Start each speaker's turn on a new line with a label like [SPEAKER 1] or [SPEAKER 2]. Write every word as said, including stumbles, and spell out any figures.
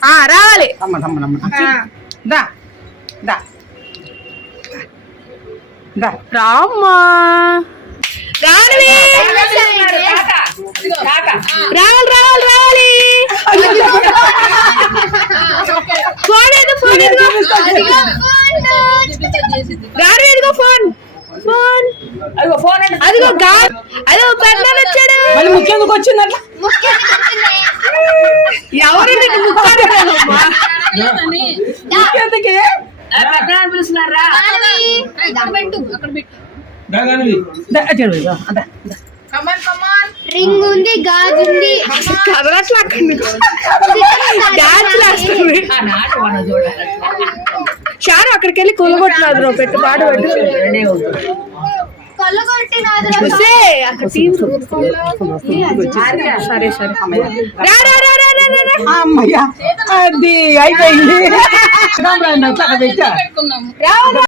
[SPEAKER 1] రావాలి రామ్మా రావాలి రావాలి రావాలి రావాలి ఫోన్ ఏదో ఫోన్ ఏదో గారు ఏదిగో ఫోన్ ఫోన్ అదిగో ఫోన్ అదిగో గారు అదిగో పెద్దలు వచ్చాడు
[SPEAKER 2] మళ్ళీ ముఖ్యంగా వచ్చిందట్లా
[SPEAKER 1] ఎవరు నీకు ముక్కారు
[SPEAKER 2] ముఖ్యందుకే
[SPEAKER 1] పిలుస్తున్నారా
[SPEAKER 3] రింగ్ ఉంది గాజు ఉంది
[SPEAKER 1] కదలట్లా అక్కడి నుంచి గాజులు వస్తుంది చారు అక్కడికి వెళ్ళి కూలగొట్టినారు నువ్వు పెట్టి పాడు పెట్టు సరే సరే
[SPEAKER 2] అమ్మయ్యా అది అయిపోయింది